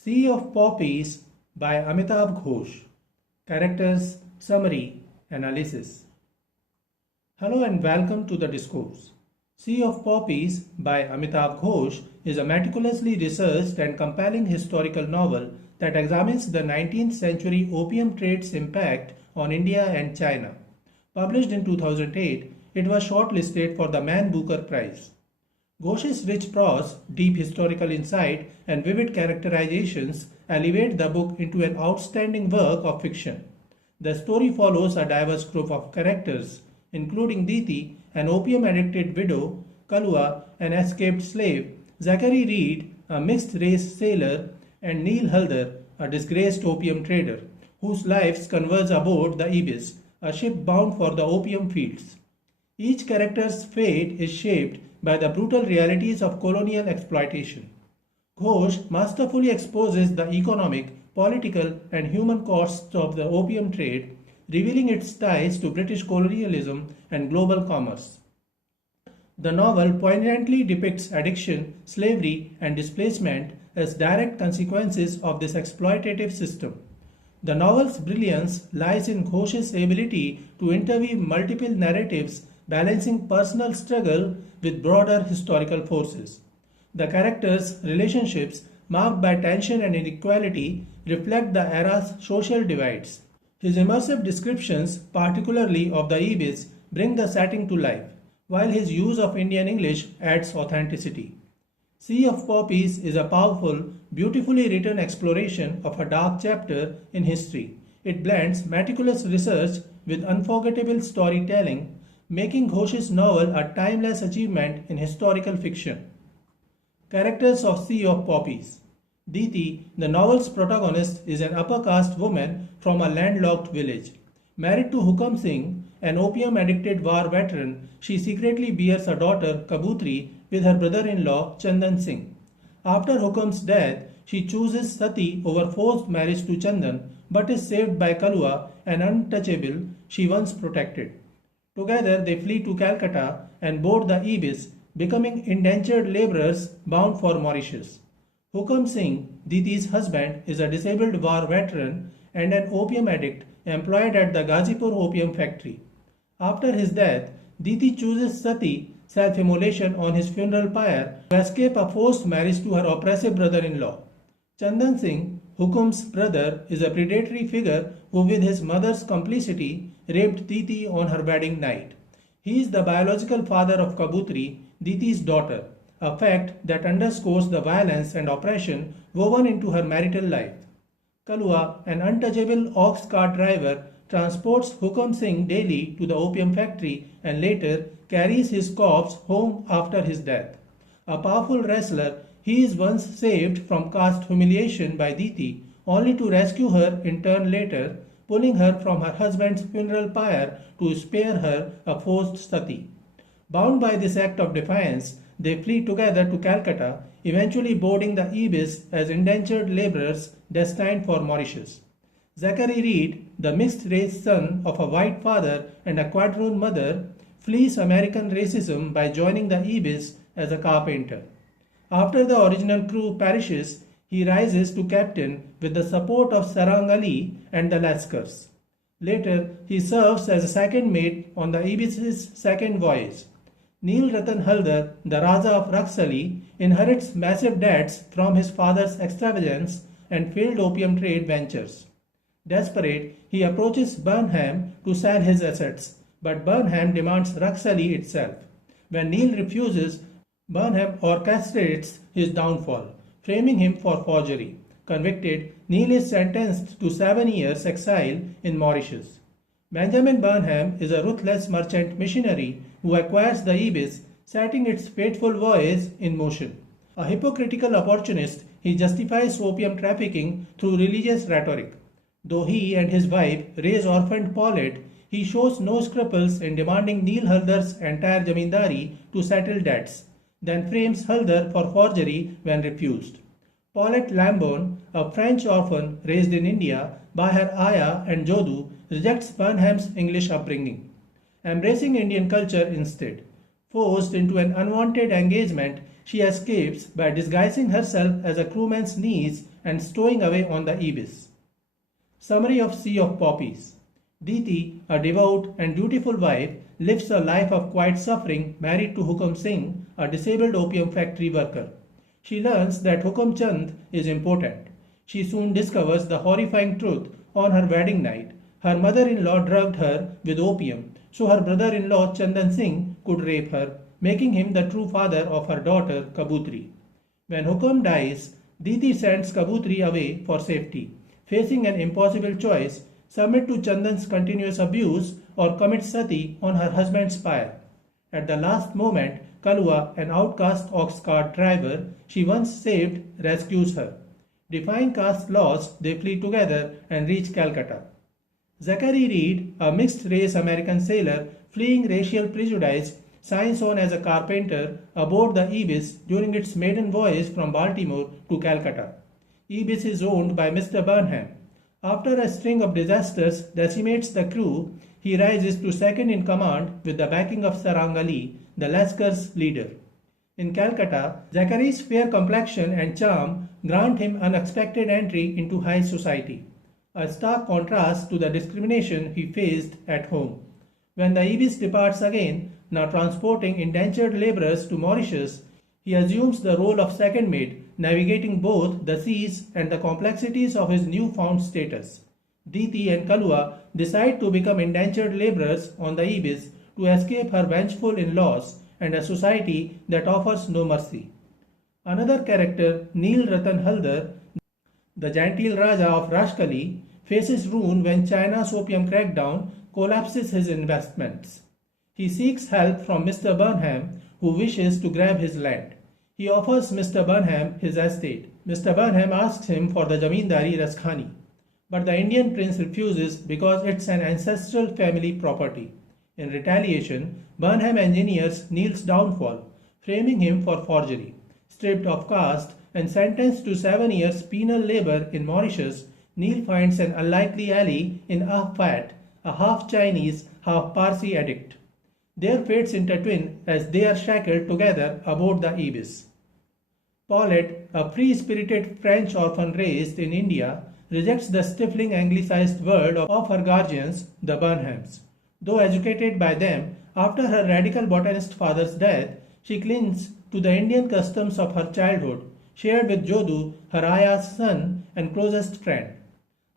Sea of Poppies by Amitav Ghosh. Characters, Summary, Analysis. Hello and welcome to the discourse. Sea of Poppies by Amitav Ghosh is a meticulously researched and compelling historical novel that examines the 19th century opium trade's impact on India and China. Published in 2008, it was shortlisted for the Man Booker Prize. Ghosh's rich prose, deep historical insight, and vivid characterizations elevate the book into an outstanding work of fiction. The story follows a diverse group of characters, including Deeti, an opium-addicted widow, Kalua, an escaped slave, Zachary Reid, a mixed-race sailor, and Neel Halder, a disgraced opium trader, whose lives converge aboard the Ibis, a ship bound for the opium fields. Each character's fate is shaped by the brutal realities of colonial exploitation. Ghosh masterfully exposes the economic, political, and human costs of the opium trade, revealing its ties to British colonialism and global commerce. The novel poignantly depicts addiction, slavery, and displacement as direct consequences of this exploitative system. The novel's brilliance lies in Ghosh's ability to interweave multiple narratives, balancing personal struggle with broader historical forces. The characters' relationships, marked by tension and inequality, reflect the era's social divides. His immersive descriptions, particularly of the Ibis, bring the setting to life, while his use of Indian English adds authenticity. Sea of Poppies is a powerful, beautifully written exploration of a dark chapter in history. It blends meticulous research with unforgettable storytelling, making Ghosh's novel a timeless achievement in historical fiction. Characters of Sea of Poppies. Deeti, the novel's protagonist, is an upper caste woman from a landlocked village. Married to Hukam Singh, an opium-addicted war veteran, she secretly bears a daughter, Kabutri, with her brother-in-law, Chandan Singh. After Hukam's death, she chooses Sati over forced marriage to Chandan, but is saved by Kalua, an untouchable she once protected. Together they flee to Calcutta and board the Ibis, becoming indentured laborers bound for Mauritius. Hukam Singh, Deeti's husband, is a disabled war veteran and an opium addict employed at the Ghazipur opium factory. After his death, Deeti chooses Sati, self-immolation on his funeral pyre, to escape a forced marriage to her oppressive brother-in-law. Chandan Singh, Hukam's brother, is a predatory figure who, with his mother's complicity, raped Deeti on her wedding night. He is the biological father of Kabutri, Deeti's daughter, a fact that underscores the violence and oppression woven into her marital life. Kalua, an untouchable ox cart driver, transports Hukam Singh daily to the opium factory and later carries his corpse home after his death. A powerful wrestler, he is once saved from caste humiliation by Deeti, only to rescue her in turn later, pulling her from her husband's funeral pyre to spare her a forced sati. Bound by this act of defiance, they flee together to Calcutta, eventually boarding the Ibis as indentured laborers destined for Mauritius. Zachary Reid, the mixed-race son of a white father and a quadroon mother, flees American racism by joining the Ibis as a carpenter. After the original crew perishes, he rises to captain with the support of Sarang Ali and the Lascars. Later, he serves as a second mate on the Ibis's second voyage. Neel Halder, the Raja of Raxali, inherits massive debts from his father's extravagance and failed opium trade ventures. Desperate, he approaches Burnham to sell his assets, but Burnham demands Raxali itself. When Neel refuses, Burnham orchestrates his downfall, framing him for forgery. Convicted, Neel is sentenced to 7 years' exile in Mauritius. Benjamin Burnham is a ruthless merchant missionary who acquires the Ibis, setting its fateful voyage in motion. A hypocritical opportunist, he justifies opium trafficking through religious rhetoric. Though he and his wife raise orphaned Paulet, he shows no scruples in demanding Neel Halder's entire jamindari to settle debts, then frames Halder for forgery when refused. Paulette Lambon, a French orphan raised in India by her Aya and Jodu, rejects Burnham's English upbringing, embracing Indian culture instead. Forced into an unwanted engagement, she escapes by disguising herself as a crewman's niece and stowing away on the Ibis. Summary of Sea of Poppies. Deeti, a devout and dutiful wife, lives a life of quiet suffering married to Hukum Singh, a disabled opium factory worker. She learns that Hukum Chand is important. She soon discovers the horrifying truth on her wedding night. Her mother-in-law drugged her with opium, so her brother-in-law Chandan Singh could rape her, making him the true father of her daughter Kabutri. When Hukum dies, Deeti sends Kabutri away for safety. Facing an impossible choice, submit to Chandan's continuous abuse or commit sati on her husband's pyre. At the last moment, Kalua, an outcast ox cart driver she once saved, rescues her. Defying caste laws, they flee together and reach Calcutta. Zachary Reid, a mixed-race American sailor fleeing racial prejudice, signs on as a carpenter aboard the Ibis during its maiden voyage from Baltimore to Calcutta. Ibis is owned by Mr. Burnham. After a string of disasters decimates the crew, he rises to second in command with the backing of Sarang Ali, the Laskar's leader. In Calcutta, Zachary's fair complexion and charm grant him unexpected entry into high society, a stark contrast to the discrimination he faced at home. When the Ibis departs again, now transporting indentured laborers to Mauritius, he assumes the role of second mate, navigating both the seas and the complexities of his newfound status. Deeti and Kalua decide to become indentured laborers on the Ibis to escape her vengeful in-laws and a society that offers no mercy. Another character, Neel Halder, the genteel Raja of Rashkali, faces ruin when China's opium crackdown collapses his investments. He seeks help from Mr. Burnham, who wishes to grab his land. He offers Mr. Burnham his estate. Mr. Burnham asks him for the Jamindari Raskhani, but the Indian prince refuses because it's an ancestral family property. In retaliation, Burnham engineers Neel's downfall, framing him for forgery. Stripped of caste and sentenced to 7 years penal labor in Mauritius, Neel finds an unlikely ally in Ahfat, a half-Chinese, half-Parsi addict. Their fates intertwine as they are shackled together aboard the Ibis. Paulette, a free-spirited French orphan raised in India, rejects the stifling anglicized world of her guardians, the Burnhams. Though educated by them, after her radical botanist father's death, she clings to the Indian customs of her childhood, shared with Jodu, her aya's son and closest friend.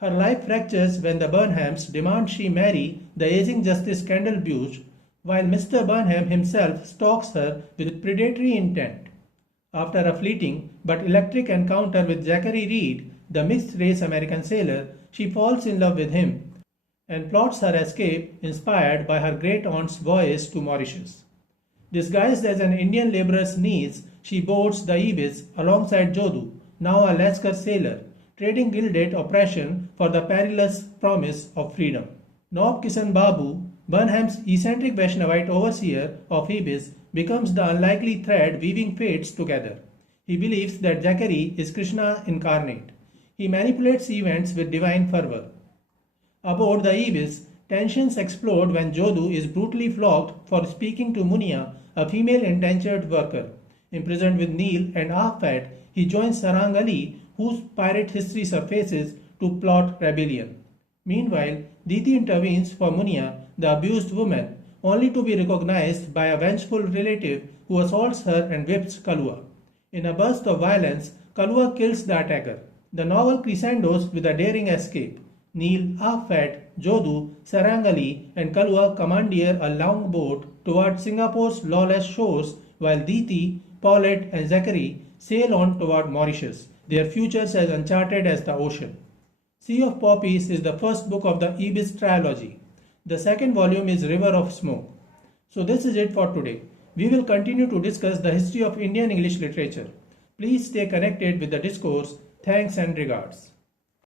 Her life fractures when the Burnhams demand she marry the aging Justice Kendall Buch, while Mr. Burnham himself stalks her with predatory intent. After a fleeting but electric encounter with Zachary Reid, the mixed-race American sailor, she falls in love with him and plots her escape inspired by her great-aunt's voyage to Mauritius. Disguised as an Indian laborer's niece, she boards the Ibis alongside Jodu, now a Lascar sailor, trading gilded oppression for the perilous promise of freedom. Nob Kisan Babu, Burnham's eccentric Vaishnavite overseer of Ibis, becomes the unlikely thread weaving fates together. He believes that Zachary is Krishna incarnate. He manipulates events with divine fervor. Aboard the Ibis, tensions explode when Jodu is brutally flogged for speaking to Munia, a female indentured worker. Imprisoned with Neel and Ahfat, he joins Sarang Ali, whose pirate history surfaces, to plot rebellion. Meanwhile, Deeti intervenes for Munia, the abused woman, only to be recognized by a vengeful relative who assaults her and whips Kalua. In a burst of violence, Kalua kills the attacker. The novel crescendos with a daring escape. Neel, Ahfat, Jodu, Sarang Ali, and Kalua commandeer a longboat toward Singapore's lawless shores, while Deeti, Paulette, and Zachary sail on toward Mauritius, their futures as uncharted as the ocean. Sea of Poppies is the first book of the Ibis trilogy. The second volume is River of Smoke. So this is it for today. We will continue to discuss the history of Indian English literature. Please stay connected with the discourse. Thanks and regards.